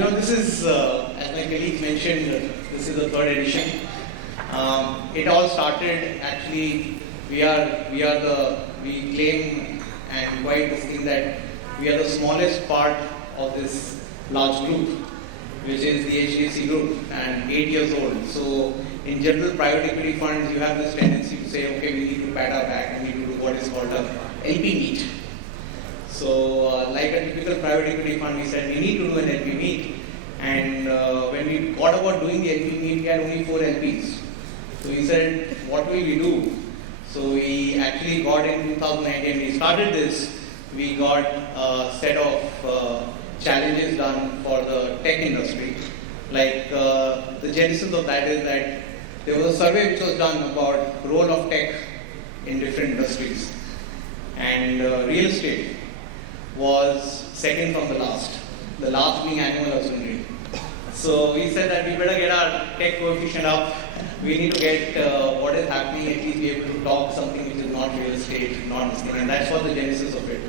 This is, as my colleague mentioned, this is the third edition. It all started actually. We claim and quite think that we are the smallest part of this large group, which is the HDFC group, and 8 years old. So, in general, private equity funds, you have this tendency to say, okay, we need to pat our back and we need to do what is called a LP meet. So, like a typical private equity fund, we said we need to do an LP meet. And when we got about doing the LP meet, we had only 4 LPs. So we said, what will we do? So we actually got in 2019, we started this, we got a set of challenges done for the tech industry. Like the genesis of that is that there was a survey which was done about role of tech in different industries. And real estate was second from the last being animal husbandry. So we said that we better get our tech coefficient up. We need to get what is happening, at least be able to talk something which is not real estate, not this thing. And that's what the genesis of it.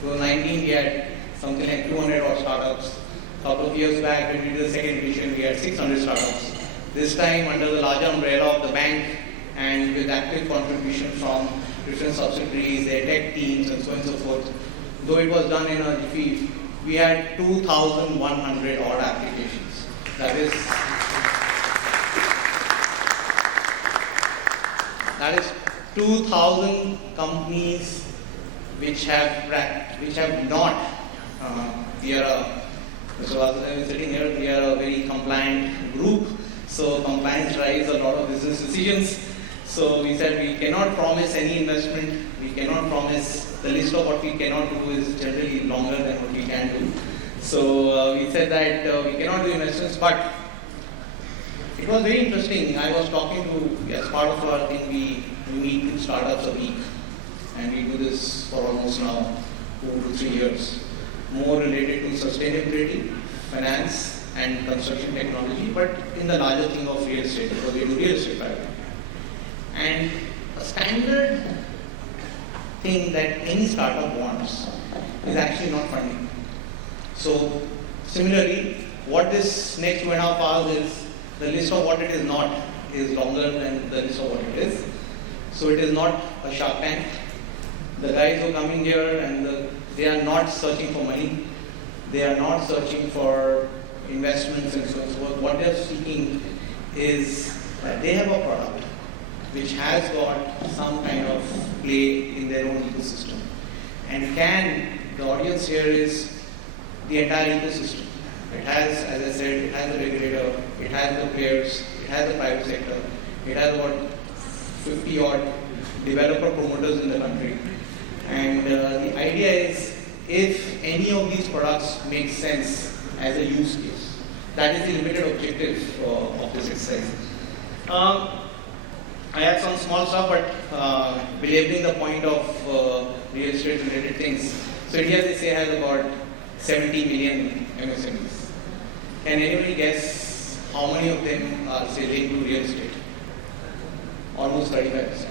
So 19 we had something like 200 odd startups. A couple of years back when we did the second edition, we had 600 startups. This time under the larger umbrella of the bank and with active contribution from different subsidiaries, their tech teams and so on and so forth. Though it was done in a jiffy, we had 2,100 odd applications. That is 2,000 companies which have not. Mr. Vasudev is sitting here. We are a very compliant group, so compliance drives a lot of business decisions. So we said we cannot promise any investment. We cannot promise. The list of what we cannot do is generally longer than what we can do. So we said that we cannot do investments, but it was very interesting. I was talking to, as part of our thing, we meet 2 startups a week, and we do this for almost now 2 to 3 years. More related to sustainability, finance, and construction technology, but in the larger thing of real estate, because we do real estate private. And a standard thing that any startup wants is actually not funding. So, similarly, what this next 2.5 hours is, the list of what it is not is longer than the list of what it is. So, it is not a Shark Tank. The guys who are coming here and they are not searching for money. They are not searching for investments and so on and so forth. What they are seeking is that they have a product which has got some kind of play in their own ecosystem. And the audience here is the entire ecosystem. It has, as I said, it has the regulator, it has the players, it has the private sector, it has about 50 odd developer promoters in the country. And the idea is, if any of these products make sense as a use case, that is the limited objective of this exercise. I have some small stuff, but belaboring the point of real estate related things. So India, they say, has about 70 million MSMEs. Can anybody guess how many of them are linked to real estate? Almost 35%.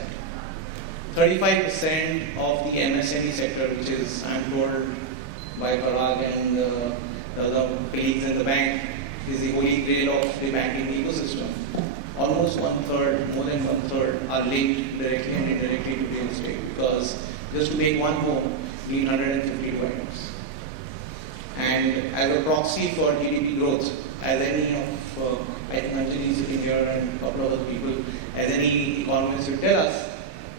35% of the MSME sector, which is, I'm told by Parag and the other colleagues in the bank, is the holy grail of the banking ecosystem. Almost 1/3, more than 1/3, are linked directly and indirectly to real estate, because just to make one home, you need 150 dwellings. And as a proxy for GDP growth, as any of, I think Anjali is sitting here and a couple of other people, as any economist will tell us,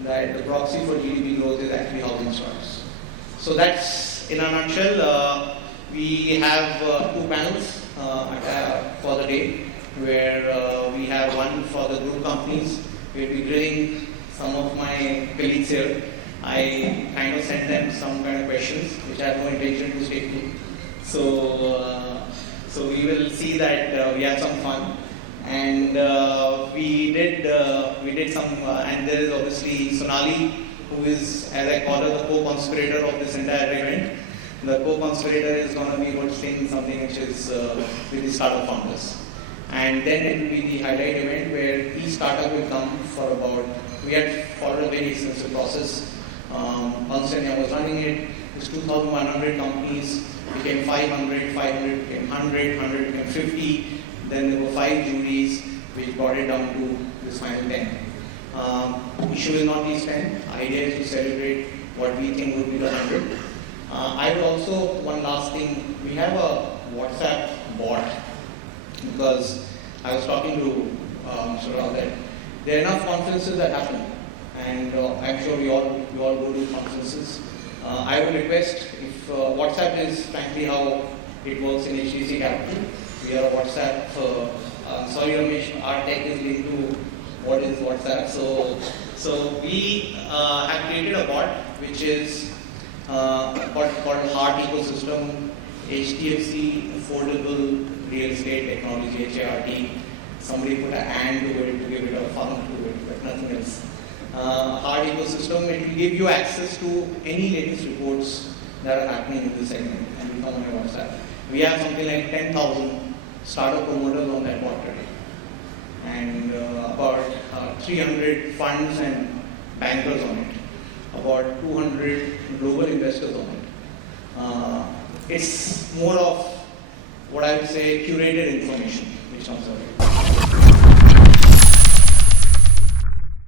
that the proxy for GDP growth is actually housing starts. So that's, in a nutshell, we have 2 panels for the day, where we have one for the group companies. We'll be grilling some of my colleagues here. I kind of sent them some kind of questions, which I have no intention to stick to. So we will see that we have some fun. And we did some, and there is obviously Sonali, who is, as I call her, the co-conspirator of this entire event. The co-conspirator is going to be hosting something which is with the startup founders. And then it will be the highlight event where each startup will come for about, we had followed a very extensive process. Ernst & Young was running it, This 2,100 companies became 500, 500 became 100, 100 became 50. Then there were 5 juries which brought it down to this final 10. Issue will not be 10. Idea is to celebrate what we think would be the 100. I would also, one last thing, we have a WhatsApp bot because I was talking to Mr. Rao that there are enough conferences that happen, and I'm sure we all go to conferences. I would request if WhatsApp is frankly how it works in HDFC Capital. We are a WhatsApp. Sorry, Ramesh, our tech is linked to what is WhatsApp. So we have created a bot which is called HART Ecosystem, HDFC Affordable Real Estate Technology, HART. Somebody put an "and" to it to give it a fun to it, but nothing else. HART Ecosystem, it will give you access to any latest reports that are happening in this segment and will come on your WhatsApp. We have something like 10,000 startup promoters on that bot today, and about 300 funds and bankers on it, about 200 global investors on it. It's more of what I would say curated information which comes out.